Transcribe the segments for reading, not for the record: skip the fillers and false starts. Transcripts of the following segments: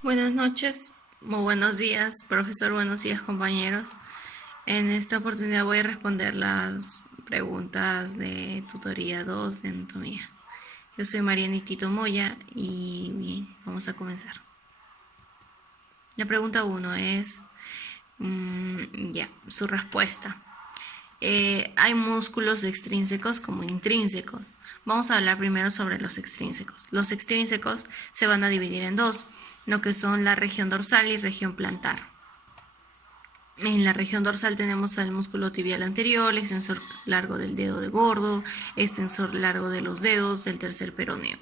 Buenas noches o buenos días, profesor, buenos días, compañeros. En esta oportunidad voy a responder las preguntas de tutoría 2 de anatomía. Yo soy Mariana Tito Moya y bien, vamos a comenzar. La pregunta 1 es, su respuesta. Hay músculos extrínsecos como intrínsecos. Vamos a hablar primero sobre los extrínsecos. Los extrínsecos se van a dividir en dos, lo que son la región dorsal y región plantar. En la región dorsal tenemos el músculo tibial anterior, el extensor largo del dedo de gordo, extensor largo de los dedos del tercer peroneo.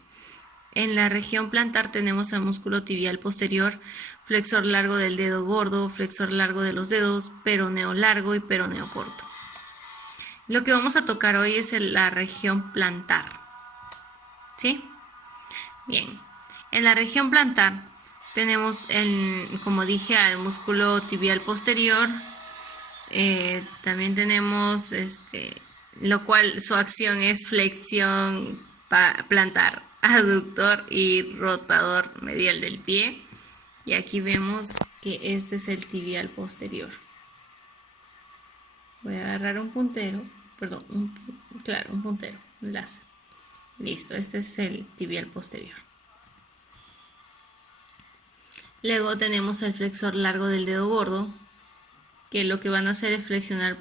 En la región plantar tenemos el músculo tibial posterior, flexor largo del dedo gordo, flexor largo de los dedos, peroneo largo y peroneo corto. Lo que vamos a tocar hoy es la región plantar. ¿Sí? Bien. En la región plantar tenemos, como dije, al músculo tibial posterior. También tenemos, lo cual su acción es flexión plantar, aductor y rotador medial del pie. Y aquí vemos que este es el tibial posterior. Voy a agarrar un puntero, perdón, un puntero, un láser. Listo, este es el tibial posterior. Luego tenemos el flexor largo del dedo gordo, que lo que van a hacer es flexionar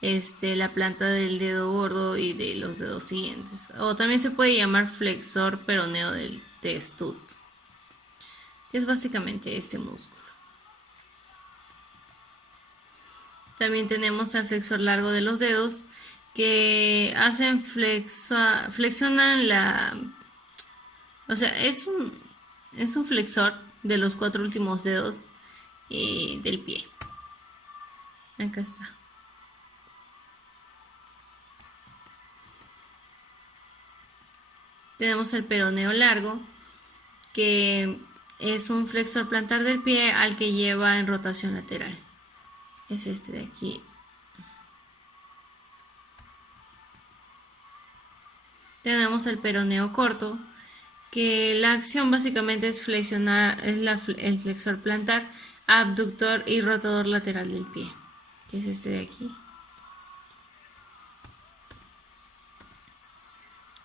la planta del dedo gordo y de los dedos siguientes. O también se puede llamar flexor peroneo del testud, que es básicamente este músculo. También tenemos el flexor largo de los dedos, que hacen flexionan o sea, es un flexor de los 4 últimos dedos del pie. Acá está. Tenemos el peroneo largo, que es un flexor plantar del pie al que lleva en rotación lateral. Es este de aquí. Tenemos el peroneo corto, que la acción básicamente es flexionar, el flexor plantar, abductor y rotador lateral del pie, que es este de aquí.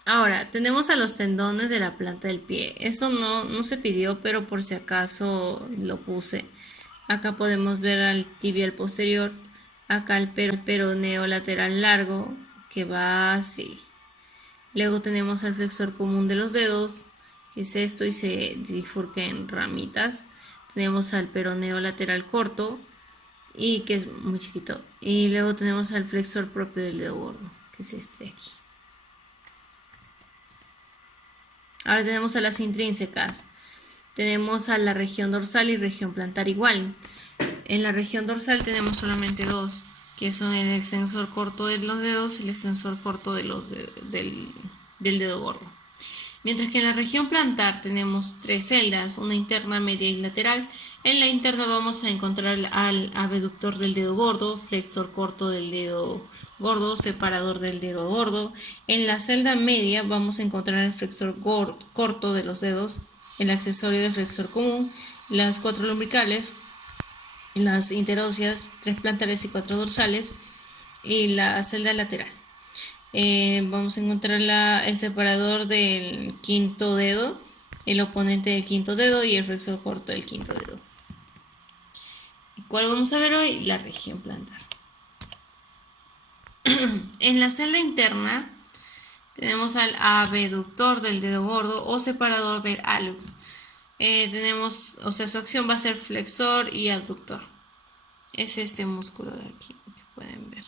Ahora, tenemos a los tendones de la planta del pie. Esto no se pidió, pero por si acaso lo puse. Acá podemos ver al tibial posterior, acá el peroneo lateral largo, que va así. Luego tenemos el flexor común de los dedos, que es esto y se bifurca en ramitas. Tenemos al peroneo lateral corto, y que es muy chiquito. Y luego tenemos al flexor propio del dedo gordo, que es este de aquí. Ahora tenemos a las intrínsecas. Tenemos a la región dorsal y región plantar igual. En la región dorsal tenemos solamente dos, que son el extensor corto de los dedos y el extensor corto del dedo gordo. Mientras que en la región plantar tenemos tres celdas, una interna, media y lateral. En la interna vamos a encontrar al abductor del dedo gordo, flexor corto del dedo gordo, separador del dedo gordo. En la celda media vamos a encontrar el flexor corto de los dedos, el accesorio del flexor común, las cuatro lumbricales, las interóseas, tres plantares y cuatro dorsales, y la celda lateral. Vamos a encontrar el separador del quinto dedo, el oponente del quinto dedo y el flexor corto del quinto dedo. ¿Y cuál vamos a ver hoy? La región plantar. En la celda interna tenemos al abductor del dedo gordo o separador del hallux. O sea, su acción va a ser flexor y abductor. Es este músculo de aquí que pueden ver.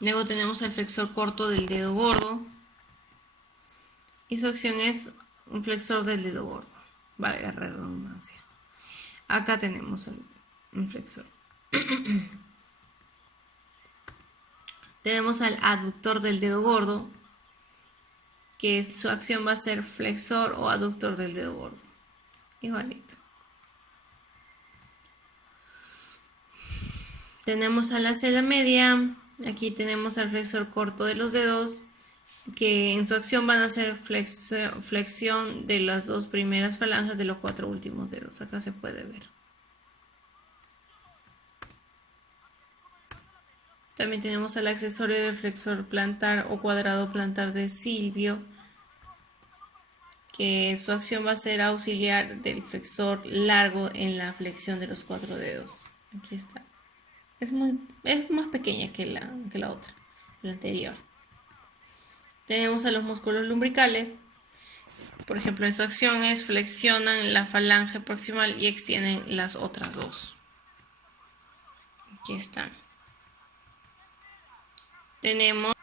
Luego tenemos el flexor corto del dedo gordo. Y su acción es un flexor del dedo gordo. Vale la redundancia. Acá tenemos un flexor. Tenemos al aductor del dedo gordo, que su acción va a ser flexor o aductor del dedo gordo. Igualito. Tenemos a la celda media. Aquí tenemos al flexor corto de los dedos, que en su acción van a hacer flexión de las dos primeras falanges de los 4 últimos dedos. Acá se puede ver. También tenemos el accesorio del flexor plantar o cuadrado plantar de Silvio, que su acción va a ser auxiliar del flexor largo en la flexión de los 4 dedos. Aquí está. Es más pequeña que la otra, la anterior. Tenemos a los músculos lumbricales. Por ejemplo, en su acción es flexionan la falange proximal y extienden las otras dos. Aquí están. Tenemos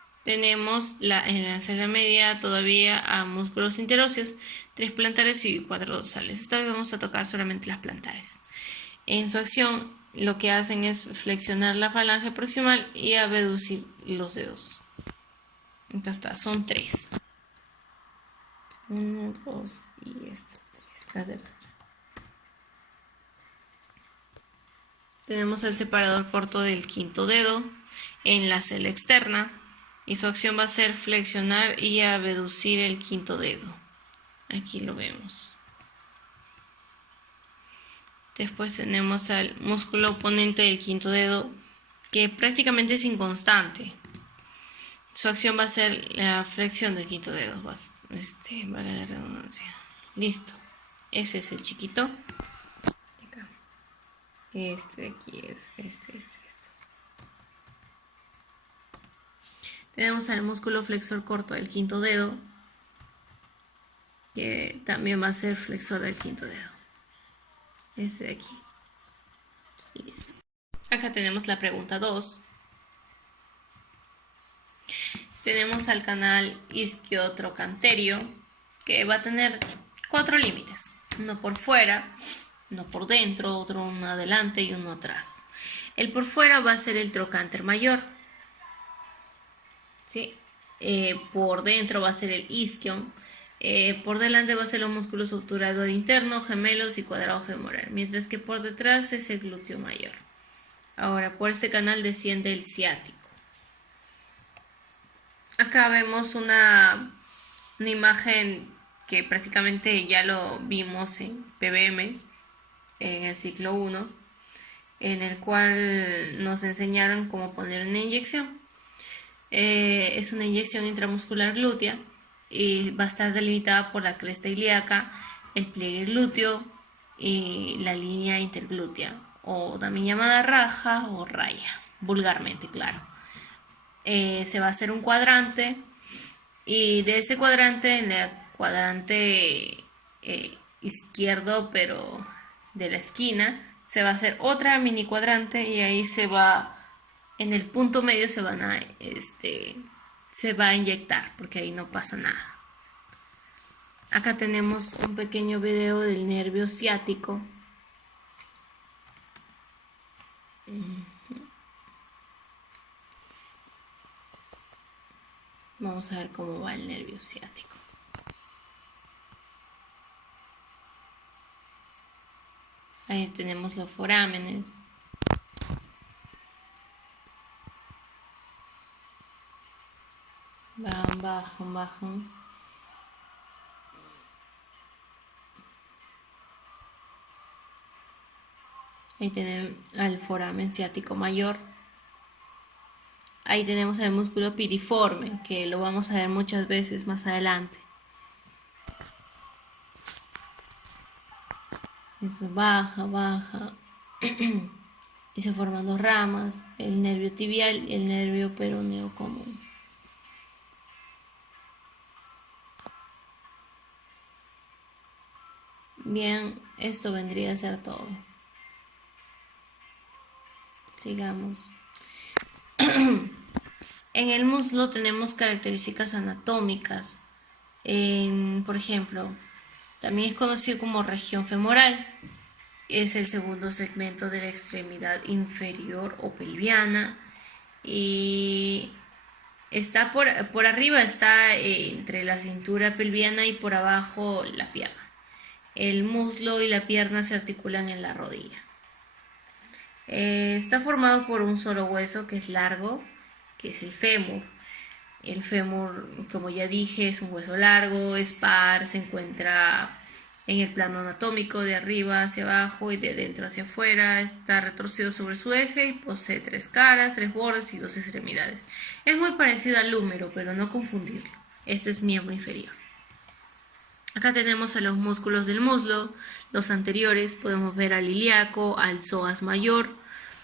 en la celda media todavía a músculos interóseos, 3 plantares y 4 dorsales. Esta vez vamos a tocar solamente las plantares. En su acción lo que hacen es flexionar la falange proximal y abducir los dedos. Acá está, son 3. 1, 2 y esta 3, la tercera. Tenemos el separador corto del quinto dedo en la cela externa y su acción va a ser flexionar y abducir el quinto dedo. Aquí lo vemos. Después tenemos al músculo oponente del quinto dedo, que prácticamente es inconstante. Su acción va a ser la flexión del quinto dedo. Vale la redundancia. Listo. Ese es el chiquito. Este de aquí es este. Tenemos al músculo flexor corto del quinto dedo, que también va a ser flexor del quinto dedo. Este de aquí. Listo. Acá tenemos la pregunta 2. Tenemos al canal isquiotrocanterio, que va a tener 4 límites. Uno por fuera, uno por dentro, otro uno adelante y uno atrás. El por fuera va a ser el trocánter mayor. ¿Sí? Por dentro va a ser el isquion. Por delante va a ser los músculos obturador interno, gemelos y cuadrado femoral, mientras que por detrás es el glúteo mayor. Ahora, por este canal desciende el ciático. Acá vemos una imagen que prácticamente ya lo vimos en PBM, en el ciclo 1, en el cual nos enseñaron cómo poner una inyección. Es una inyección intramuscular glútea y va a estar delimitada por la cresta ilíaca, el pliegue glúteo y la línea interglútea, o también llamada raja o raya, vulgarmente, claro. Se va a hacer un cuadrante y de ese cuadrante, en el cuadrante izquierdo, pero de la esquina, se va a hacer otra mini cuadrante y ahí se va, en el punto medio se va a inyectar, porque ahí no pasa nada. Acá tenemos un pequeño video del nervio ciático. Vamos a ver cómo va el nervio ciático. Ahí tenemos los forámenes. Bajan. Ahí tenemos al foramen ciático mayor. Ahí tenemos el músculo piriforme, que lo vamos a ver muchas veces más adelante. Eso baja. Y se forman dos ramas, el nervio tibial y el nervio peroneo común. Bien, esto vendría a ser todo. Sigamos. En el muslo tenemos características anatómicas. Por ejemplo, también es conocido como región femoral. Es el segundo segmento de la extremidad inferior o pelviana. Y está por arriba, está entre la cintura pelviana y por abajo la pierna. El muslo y la pierna se articulan en la rodilla. Está formado por un solo hueso que es largo, que es el fémur. El fémur, como ya dije, es un hueso largo, es par, se encuentra en el plano anatómico de arriba hacia abajo y de dentro hacia afuera, está retorcido sobre su eje y posee 3 caras, 3 bordes y 2 extremidades. Es muy parecido al húmero, pero no confundirlo. Este es miembro inferior. Acá tenemos a los músculos del muslo, los anteriores, podemos ver al ilíaco, al psoas mayor,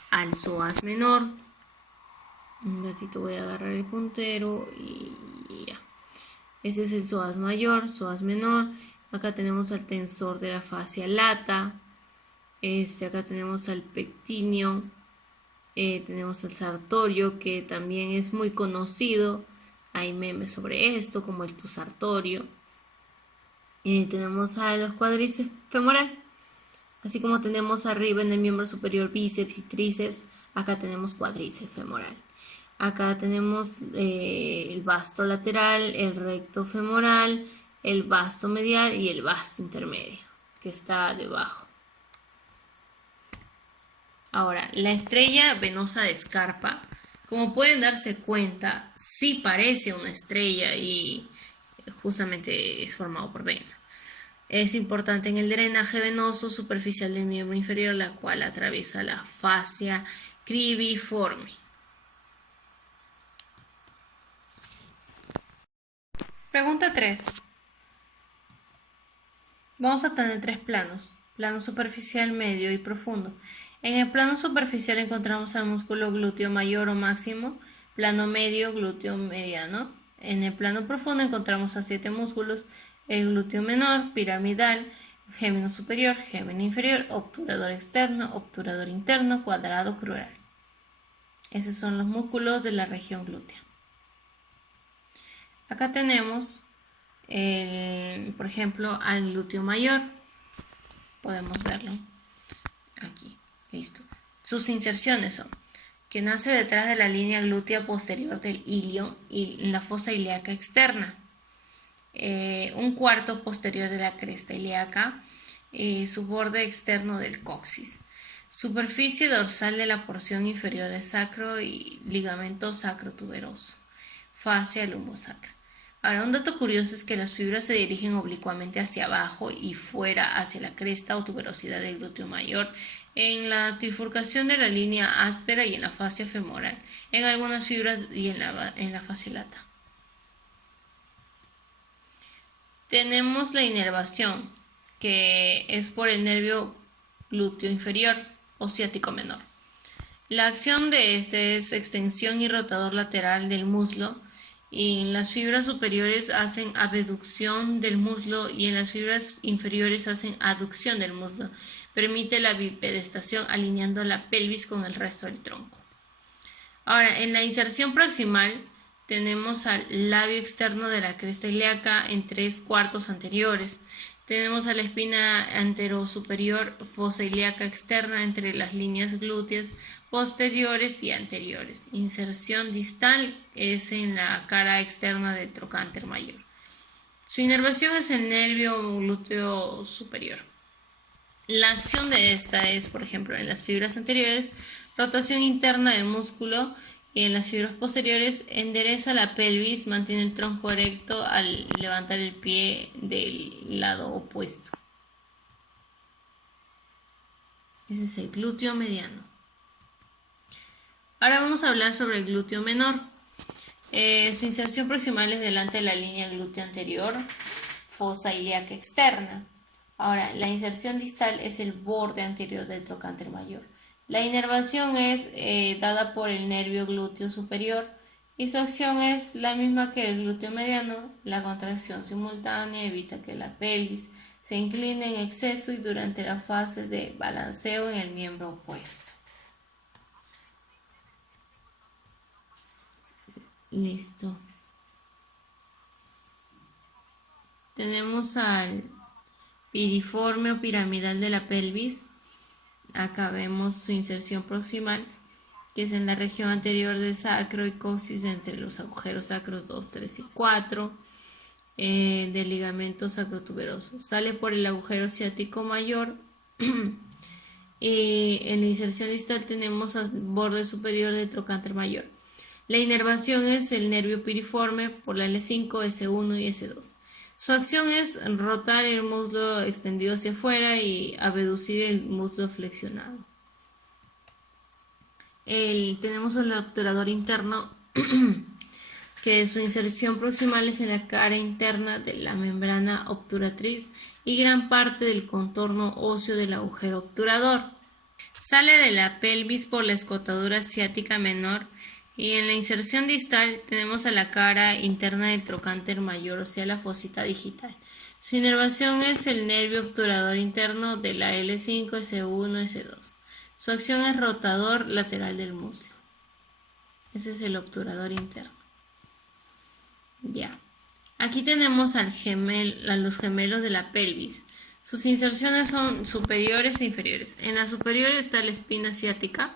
al psoas menor. Un ratito voy a agarrar el puntero y ya. Ese es el psoas mayor, psoas menor. Acá tenemos al tensor de la fascia lata. Acá tenemos al pectíneo. Tenemos al sartorio, que también es muy conocido. Hay memes sobre esto, como el tusartorio. Tenemos a los cuádriceps femoral. Así como tenemos arriba en el miembro superior bíceps y tríceps, acá tenemos cuádriceps femoral. Acá tenemos el vasto lateral, el recto femoral, el vasto medial y el vasto intermedio, que está debajo. Ahora, la estrella venosa de Scarpa, como pueden darse cuenta, sí parece una estrella y justamente es formado por vena. Es importante en el drenaje venoso superficial del miembro inferior, la cual atraviesa la fascia cribiforme. Pregunta 3. Vamos a tener 3 planos, plano superficial, medio y profundo. En el plano superficial encontramos al músculo glúteo mayor o máximo, plano medio, glúteo mediano. En el plano profundo encontramos a 7 músculos, el glúteo menor, piramidal, gémino superior, gémino inferior, obturador externo, obturador interno, cuadrado crural. Esos son los músculos de la región glútea. Acá tenemos, por ejemplo, al glúteo mayor. Podemos verlo aquí. Listo. Sus inserciones son que nace detrás de la línea glútea posterior del ilio y la fosa ilíaca externa. Un cuarto posterior de la cresta ilíaca, su borde externo del coxis. Superficie dorsal de la porción inferior del sacro y ligamento sacrotuberoso. Fascia lumbosacra. Ahora, un dato curioso es que las fibras se dirigen oblicuamente hacia abajo y fuera hacia la cresta o tuberosidad del glúteo mayor, en la trifurcación de la línea áspera y en la fascia femoral, en algunas fibras y en la fascia lata. Tenemos la inervación, que es por el nervio glúteo inferior o ciático menor. La acción de este es extensión y rotador lateral del muslo, y en las fibras superiores hacen abducción del muslo y en las fibras inferiores hacen aducción del muslo. Permite la bipedestación alineando la pelvis con el resto del tronco. Ahora, en la inserción proximal tenemos al labio externo de la cresta ilíaca en 3/4 anteriores. Tenemos a la espina anterosuperior, fosa ilíaca externa entre las líneas glúteas posteriores y anteriores. Inserción distal es en la cara externa del trocánter mayor. Su inervación es el nervio glúteo superior. La acción de esta es, por ejemplo, en las fibras anteriores, rotación interna del músculo, y en las fibras posteriores endereza la pelvis, mantiene el tronco erecto al levantar el pie del lado opuesto. Ese es el glúteo mediano. Ahora vamos a hablar sobre el glúteo menor. Su inserción proximal es delante de la línea glútea anterior, fosa ilíaca externa. Ahora, la inserción distal es el borde anterior del trocánter mayor. La inervación es dada por el nervio glúteo superior y su acción es la misma que el glúteo mediano. La contracción simultánea evita que la pelvis se incline en exceso y durante la fase de balanceo en el miembro opuesto. Listo. Tenemos al piriforme o piramidal de la pelvis. Acá vemos su inserción proximal, que es en la región anterior del sacro y coxis, entre los agujeros sacros 2, 3 y 4 del ligamento sacrotuberoso. Sale por el agujero ciático mayor. Y en la inserción distal tenemos al borde superior del trocánter mayor. La inervación es el nervio piriforme por la L5, S1 y S2. Su acción es rotar el muslo extendido hacia afuera y abducir el muslo flexionado. Tenemos el obturador interno que su inserción proximal es en la cara interna de la membrana obturatriz y gran parte del contorno óseo del agujero obturador. Sale de la pelvis por la escotadura ciática menor y en la inserción distal tenemos a la cara interna del trocánter mayor, o sea, la fosita digital. Su inervación es el nervio obturador interno de la L5, S1, S2. Su acción es rotador lateral del muslo. Ese es el obturador interno. Ya. Aquí tenemos a los gemelos de la pelvis. Sus inserciones son superiores e inferiores. En la superior está la espina ciática,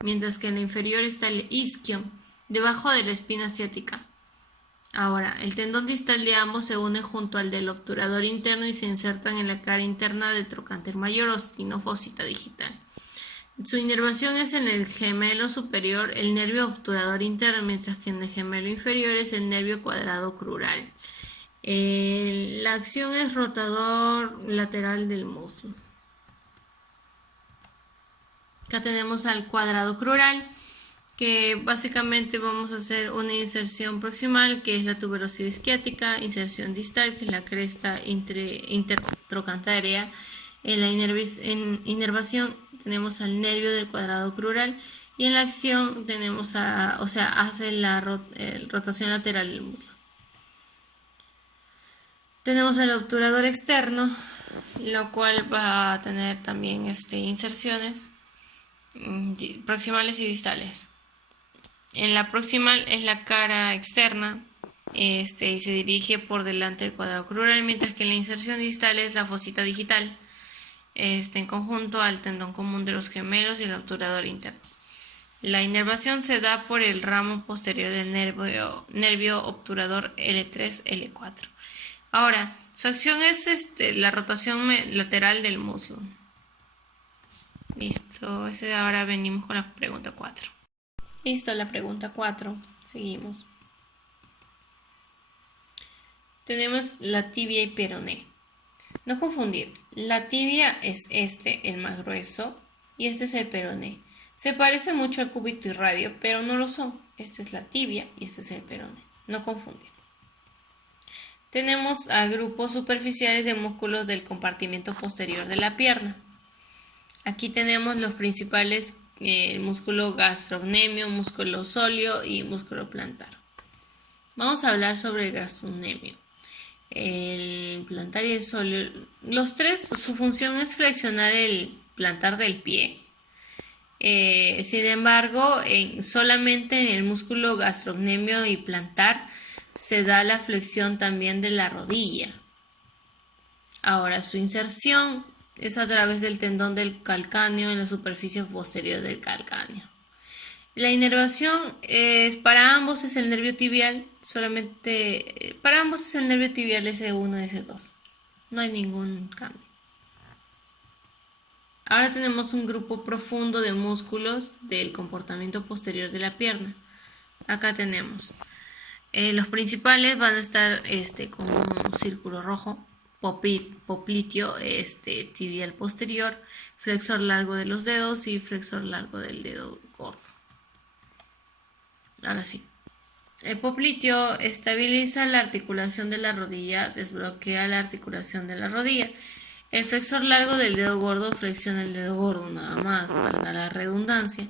mientras que en la inferior está el isquio, debajo de la espina ciática. Ahora, el tendón distal de ambos se une junto al del obturador interno y se insertan en la cara interna del trocánter mayor o sinofósita digital. Su inervación es en el gemelo superior, el nervio obturador interno, mientras que en el gemelo inferior es el nervio cuadrado crural. La acción es rotador lateral del muslo. Acá tenemos al cuadrado crural, que básicamente vamos a hacer una inserción proximal, que es la tuberosidad isquiática, inserción distal, que es la cresta intertrocantarea. En la inervación tenemos al nervio del cuadrado crural y en la acción tenemos hace la rotación lateral del muslo. Tenemos el obturador externo, lo cual va a tener también inserciones proximales y distales. En la proximal es la cara externa y se dirige por delante del cuadrado crural, mientras que en la inserción distal es la fosita digital, en conjunto al tendón común de los gemelos y el obturador interno. La inervación se da por el ramo posterior del nervio obturador L3, L4. Ahora, su acción es la rotación lateral del muslo. Listo, ahora venimos con la pregunta 4. Listo, la pregunta 4. Seguimos. Tenemos la tibia y peroné. No confundir, la tibia es el más grueso, y este es el peroné. Se parece mucho al cúbito y radio, pero no lo son. Esta es la tibia y este es el peroné. No confundir. Tenemos a grupos superficiales de músculos del compartimento posterior de la pierna. Aquí tenemos los principales, músculo gastrocnemio, músculo sóleo y músculo plantar. Vamos a hablar sobre el gastrocnemio. El plantar y el sóleo, los tres, su función es flexionar el plantar del pie. Sin embargo, solamente en el músculo gastrocnemio y plantar se da la flexión también de la rodilla. Ahora, su inserción es a través del tendón del calcáneo en la superficie posterior del calcáneo. La inervación para ambos es el nervio tibial, para ambos es el nervio tibial S1 y S2. No hay ningún cambio. Ahora tenemos un grupo profundo de músculos del comportamiento posterior de la pierna. Acá tenemos los principales van a estar con un círculo rojo, popliteo, tibial posterior, flexor largo de los dedos y flexor largo del dedo gordo. Ahora sí. El popliteo estabiliza la articulación de la rodilla, desbloquea la articulación de la rodilla. El flexor largo del dedo gordo flexiona el dedo gordo nada más, valga la redundancia.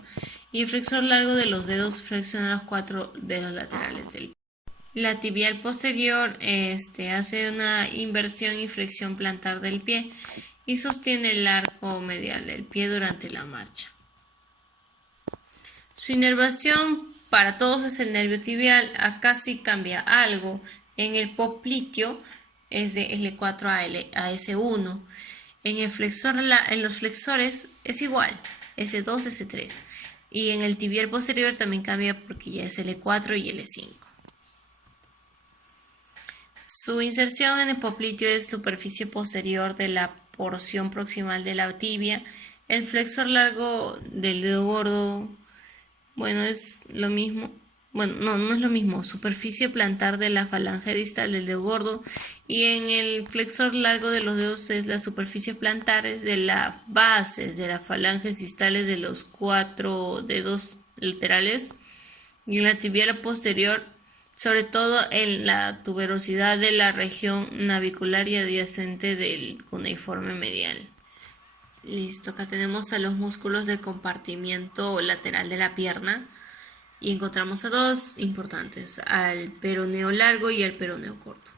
Y el flexor largo de los dedos flexiona los 4 dedos laterales del pie. La tibial posterior hace una inversión y flexión plantar del pie y sostiene el arco medial del pie durante la marcha. Su inervación para todos es el nervio tibial. Acá sí cambia algo. En el popliteo es de L4 a S1. En los flexores es igual, S2, S3. Y en el tibial posterior también cambia porque ya es L4 y L5. Su inserción en el popliteo es superficie posterior de la porción proximal de la tibia. El flexor largo del dedo gordo, bueno, es lo mismo. bueno, no es lo mismo, superficie plantar de la falange distal del dedo gordo, y en el flexor largo de los dedos es la superficie plantares de la base de las falanges distales de los 4 dedos laterales, y en la tibial posterior, sobre todo en la tuberosidad de la región navicular y adyacente del cuneiforme medial. Listo, acá tenemos a los músculos del compartimiento lateral de la pierna. Y encontramos a dos importantes, al peroneo largo y al peroneo corto.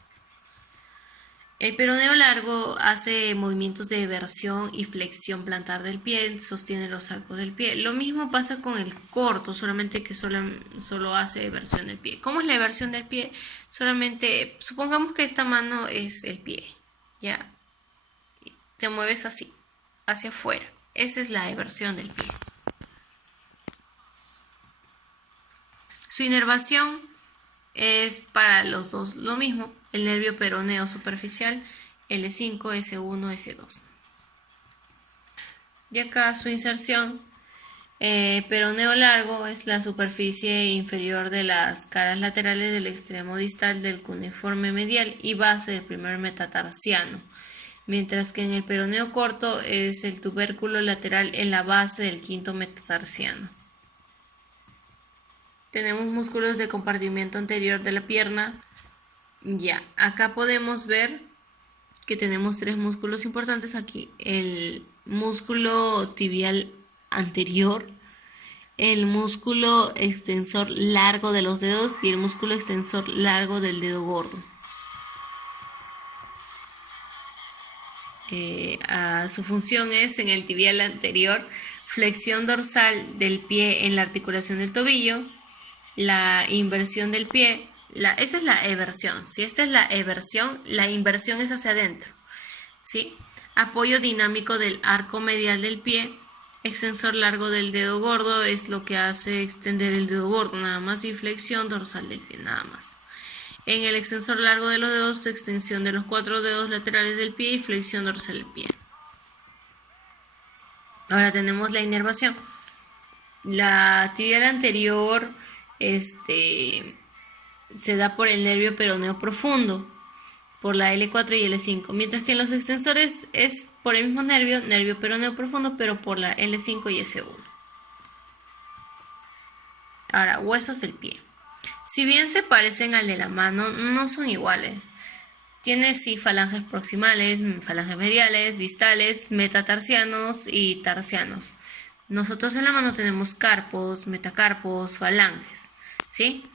El peroneo largo hace movimientos de eversión y flexión plantar del pie, sostiene los arcos del pie. Lo mismo pasa con el corto, solamente que solo hace eversión del pie. ¿Cómo es la eversión del pie? Solamente, supongamos que esta mano es el pie, ¿ya? Te mueves así, hacia afuera. Esa es la eversión del pie. Su inervación es para los dos lo mismo, el nervio peroneo superficial L5, S1, S2. Y acá su inserción, peroneo largo es la superficie inferior de las caras laterales del extremo distal del cuneiforme medial y base del primer metatarsiano, mientras que en el peroneo corto es el tubérculo lateral en la base del quinto metatarsiano. Tenemos músculos de compartimiento anterior de la pierna. Ya, acá podemos ver que tenemos tres músculos importantes aquí. El músculo tibial anterior, el músculo extensor largo de los dedos y el músculo extensor largo del dedo gordo. Su función es en el tibial anterior, flexión dorsal del pie en la articulación del tobillo, la inversión del pie, esa es la eversión. Si esta es la eversión, la inversión es hacia adentro, ¿sí? Apoyo dinámico del arco medial del pie, extensor largo del dedo gordo es lo que hace extender el dedo gordo, nada más, y flexión dorsal del pie, nada más. En el extensor largo de los dedos, extensión de los 4 dedos laterales del pie y flexión dorsal del pie. Ahora tenemos la inervación. La tibial anterior se da por el nervio peroneo profundo, por la L4 y L5, mientras que en los extensores es por el mismo nervio peroneo profundo, pero por la L5 y S1. Ahora, huesos del pie. Si bien se parecen al de la mano, no son iguales. Tiene sí falanges proximales, falanges mediales, distales, metatarsianos y tarsianos. Nosotros en la mano tenemos carpos, metacarpos, falanges, ¿sí?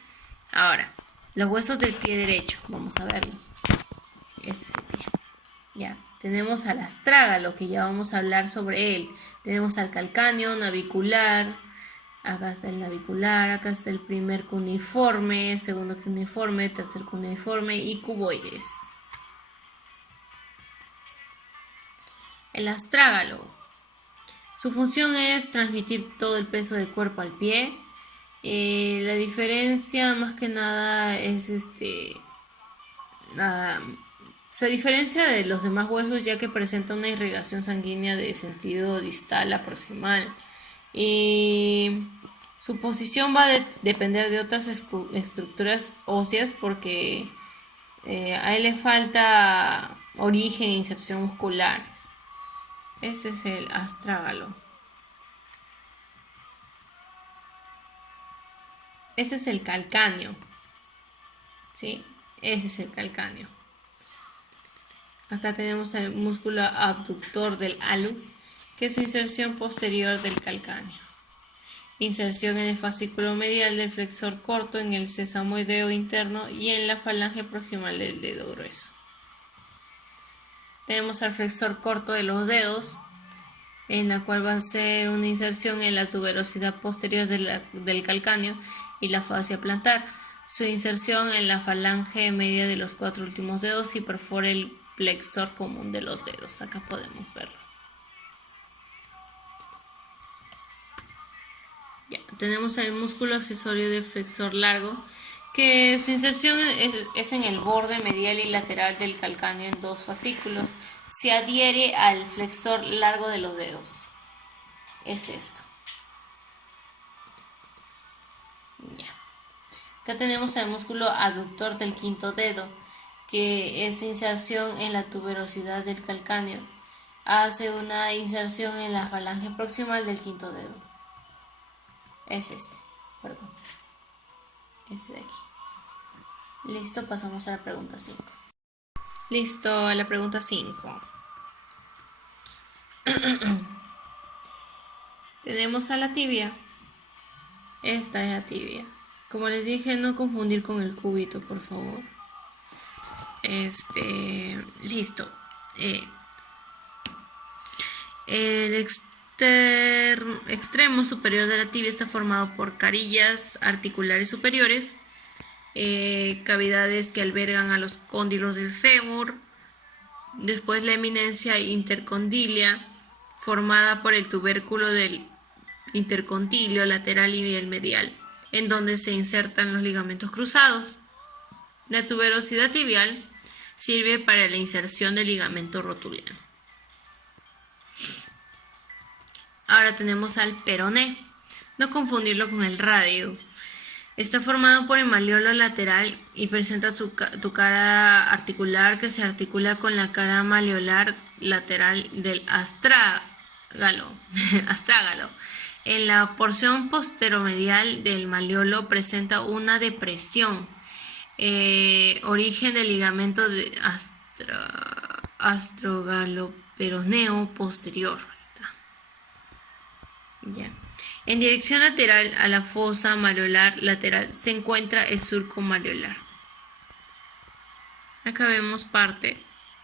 Ahora, los huesos del pie derecho, vamos a verlos. Este es el pie. Ya, tenemos al astrágalo, que ya vamos a hablar sobre él. Tenemos al calcáneo, navicular. Acá está el navicular, acá está el primer cuneiforme, segundo cuneiforme, tercer cuneiforme y cuboides. El astrágalo. Su función es transmitir todo el peso del cuerpo al pie. La diferencia más que nada es se diferencia de los demás huesos ya que presenta una irrigación sanguínea de sentido distal aproximal. Y su posición va a depender de otras estructuras óseas porque a él le falta origen e inserción musculares. Este es el astrágalo. Ese es el calcáneo. ¿Sí? Ese es el calcáneo. Acá tenemos el músculo abductor del hallux, que es su inserción posterior del calcáneo. Inserción en el fascículo medial del flexor corto, en el sesamoideo interno y en la falange proximal del dedo grueso. Tenemos al flexor corto de los dedos, en la cual va a ser una inserción en la tuberosidad posterior del calcáneo y la fascia plantar. Su inserción en la falange media de los 4 últimos dedos y perfora el flexor común de los dedos. Acá podemos verlo. Ya, tenemos el músculo accesorio del flexor largo, que su inserción es en el borde medial y lateral del calcáneo en 2 fascículos. Se adhiere al flexor largo de los dedos. Es esto. Ya. Acá tenemos el músculo aductor del quinto dedo, que es inserción en la tuberosidad del calcáneo. Hace una inserción en la falange proximal del quinto dedo. Es este, perdón, este de aquí. Listo, pasamos a la pregunta 5. Listo, a la pregunta 5. Tenemos a la tibia. Esta es la tibia. Como les dije, no confundir con el cúbito, por favor. Listo. El extremo superior de la tibia está formado por carillas articulares superiores, cavidades que albergan a los cóndilos del fémur, después la eminencia intercondilia, formada por el tubérculo del intercondilio lateral y el medial, en donde se insertan los ligamentos cruzados. La tuberosidad tibial sirve para la inserción del ligamento rotuliano. Ahora tenemos al peroné, no confundirlo con el radio. Está formado por el malleolo lateral y presenta su cara articular que se articula con la cara malleolar lateral del astrágalo. En la porción posteromedial del malleolo presenta una depresión, origen del ligamento de astrogaloperoneo posterior. Ya. En dirección lateral a la fosa malleolar lateral se encuentra el surco malleolar. Acá vemos parte,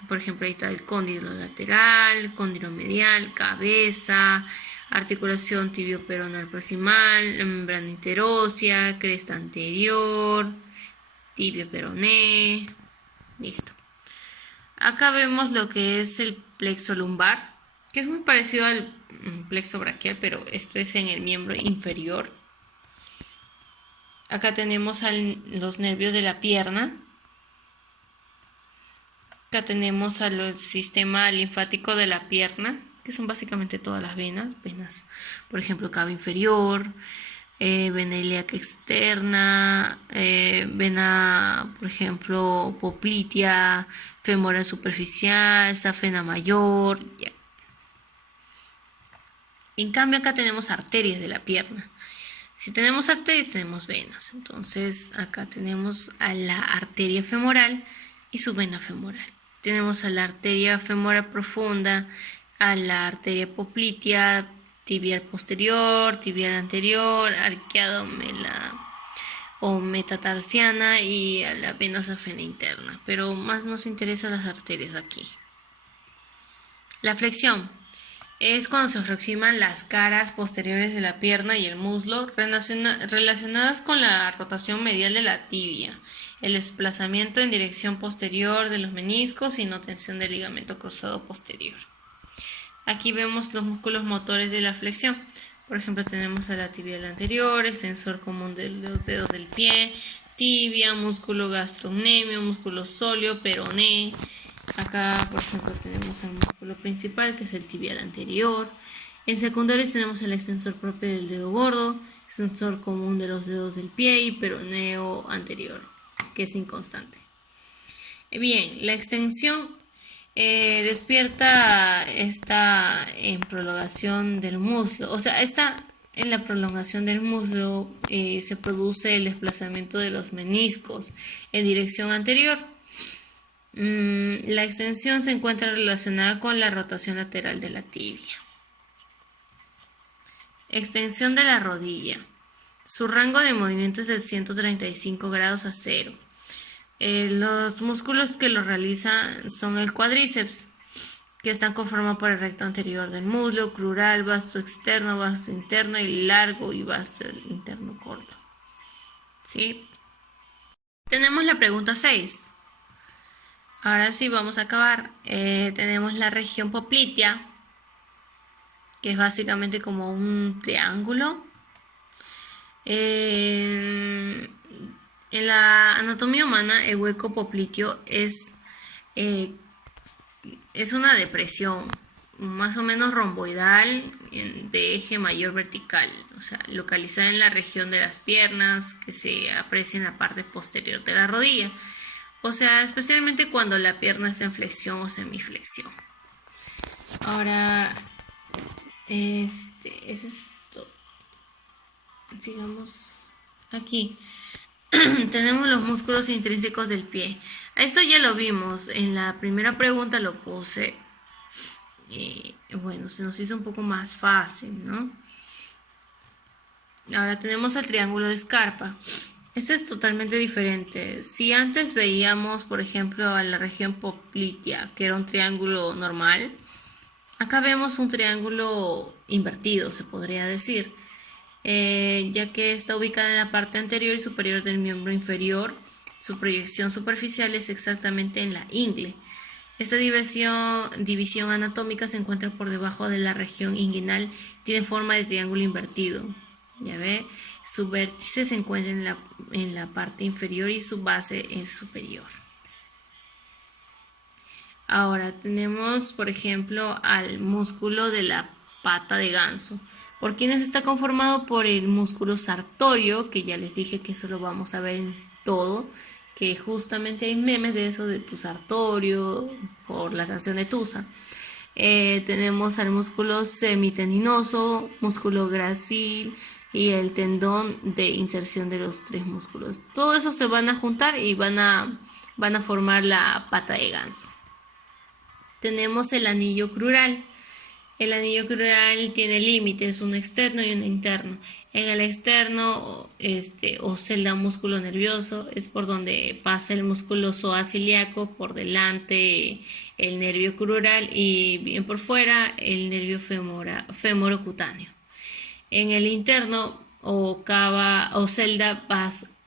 por ejemplo, ahí está el cóndilo lateral, cóndilo medial, cabeza, articulación tibio-peronal proximal, membrana interósea, cresta anterior, tibio peroné. Listo. Acá vemos lo que es el plexo lumbar, que es muy parecido al plexo braquial, pero esto es en el miembro inferior. Acá tenemos los nervios de la pierna. Acá tenemos al sistema linfático de la pierna, que son básicamente todas las venas, por ejemplo, cava inferior, vena ilíaca externa, vena, por ejemplo, poplitea, femoral superficial, safena mayor, ya. En cambio, acá tenemos arterias de la pierna. Si tenemos arterias, tenemos venas. Entonces, acá tenemos a la arteria femoral y su vena femoral. Tenemos a la arteria femoral profunda, a la arteria poplitea, tibial posterior, tibial anterior, arqueado o metatarsiana y a la vena safena interna. Pero más nos interesan las arterias aquí. La flexión es cuando se aproximan las caras posteriores de la pierna y el muslo relacionadas con la rotación medial de la tibia, el desplazamiento en dirección posterior de los meniscos y no tensión del ligamento cruzado posterior. Aquí vemos los músculos motores de la flexión. Por ejemplo, tenemos a la tibial anterior, extensor común de los dedos del pie, tibia, músculo gastrocnemio, músculo sóleo, peroné. Acá, por ejemplo, tenemos el músculo principal, que es el tibial anterior. En secundarios tenemos el extensor propio del dedo gordo, extensor común de los dedos del pie y peroneo anterior, que es inconstante. Bien, la extensión despierta esta en prolongación del muslo, o sea, en la prolongación del muslo se produce el desplazamiento de los meniscos en dirección anterior. La extensión se encuentra relacionada con la rotación lateral de la tibia. Extensión de la rodilla. Su rango de movimiento es de 135 grados a 0. Los músculos que lo realizan son el cuádriceps, que están conformados por el recto anterior del muslo, crural, vasto externo, vasto interno y largo y vasto interno corto. ¿Sí? Tenemos la pregunta 6. Ahora sí, vamos a acabar. Tenemos la región poplitea, que es básicamente como un triángulo. En la anatomía humana, el hueco popliteo es una depresión más o menos romboidal, de eje mayor vertical, o sea, localizada en la región de las piernas, que se aprecia en la parte posterior de la rodilla, o sea, especialmente cuando la pierna está en flexión o semiflexión. Ahora, ese es todo. Sigamos aquí. Tenemos los músculos intrínsecos del pie. Esto ya lo vimos. En la primera pregunta lo puse. Bueno, se nos hizo un poco más fácil, ¿no? Ahora tenemos el triángulo de Scarpa. Este es totalmente diferente. Si antes veíamos, por ejemplo, a la región poplitea, que era un triángulo normal, acá vemos un triángulo invertido, se podría decir, ya que está ubicada en la parte anterior y superior del miembro inferior. Su proyección superficial es exactamente en la ingle. Esta división anatómica se encuentra por debajo de la región inguinal, tiene forma de triángulo invertido. Ya ve, su vértice se encuentra en la parte inferior y su base es superior. Ahora tenemos, por ejemplo, al músculo de la pata de ganso. ¿Por quiénes está conformado? Por el músculo sartorio, que ya les dije que eso lo vamos a ver en todo, que justamente hay memes de eso, de tu sartorio, por la canción de Tusa. Tenemos al músculo semitendinoso, músculo gracil y el tendón de inserción de los tres músculos. Todo eso se van a juntar y van a formar la pata de ganso. Tenemos el anillo crural. El anillo crural tiene límites, uno externo y uno interno. En el externo, o celda músculo nervioso, es por donde pasa el músculo psoas ilíaco, por delante el nervio crural y bien por fuera el nervio femorocutáneo. En el interno, o cava o celda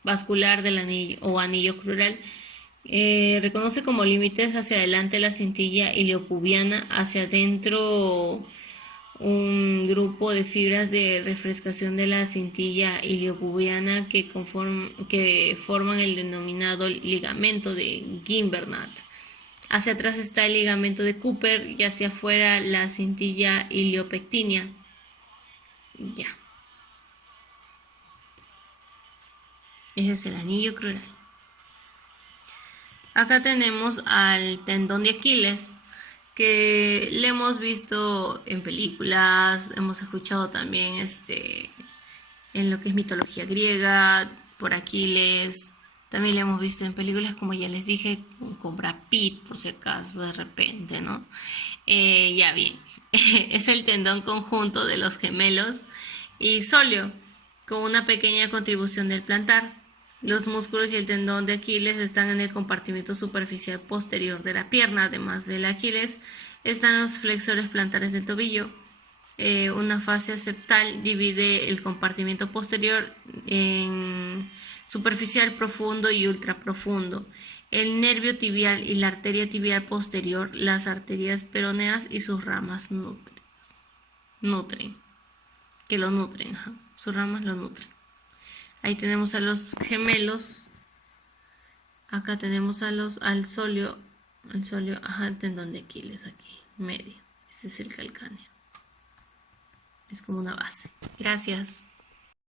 vascular del anillo o anillo crural, reconoce como límites hacia adelante la cintilla iliopubiana, hacia adentro un grupo de fibras de refrescación de la cintilla iliopubiana que forman el denominado ligamento de Gimbernat. Hacia atrás está el ligamento de Cooper y hacia afuera la cintilla iliopectínea. Ya. Ese es el anillo crural. Acá tenemos al tendón de Aquiles, que le hemos visto en películas, hemos escuchado también en lo que es mitología griega, por Aquiles. También le hemos visto en películas, como ya les dije, con Brad Pitt, por si acaso de repente, ¿no? Ya bien, es el tendón conjunto de los gemelos y sóleo, con una pequeña contribución del plantar. Los músculos y el tendón de Aquiles están en el compartimento superficial posterior de la pierna. Además del Aquiles están los flexores plantares del tobillo. Una fascia septal divide el compartimento posterior en superficial, profundo y ultraprofundo. El nervio tibial y la arteria tibial posterior, las arterias peroneas y sus ramas nutren. Sus ramas lo nutren. Ahí tenemos a los gemelos. Acá tenemos al sóleo. El tendón de Aquiles aquí, medio. Este es el calcáneo. Es como una base. Gracias.